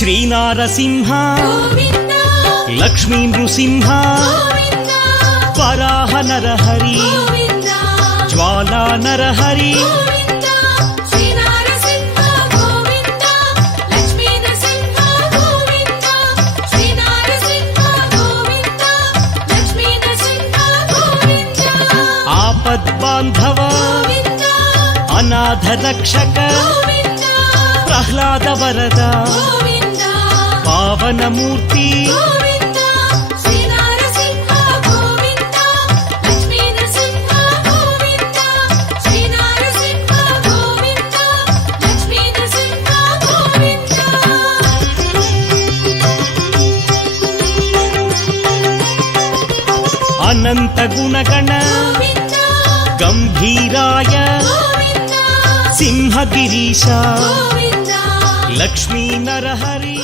శ్రీనారసింహ గోవింద లక్ష్మీ నృసింహ గోవింద వరాహ నరహరి గోవింద జ్వాలా నరహరి గోవింద శ్రీనారసింహ గోవింద లక్ష్మీ నరసింహ గోవింద శ్రీనారసింహ గోవింద లక్ష్మీ నరసింహ గోవింద ఆపద్బాంధవ గోవింద అనాథ రక్షక గోవింద ప్రహ్లాద వరద గోవింద పావనమూర్తి గోవింద శ్రీనారసింహ గోవింద లక్ష్మీ నరసింహ గోవింద శ్రీనారసింహ గోవింద లక్ష్మీ నరసింహ గోవింద అనంత గుణగణ గోవింద గంభీరాయ గోవింద సింహగిరీశ గోవింద లక్ష్మీ నరహరి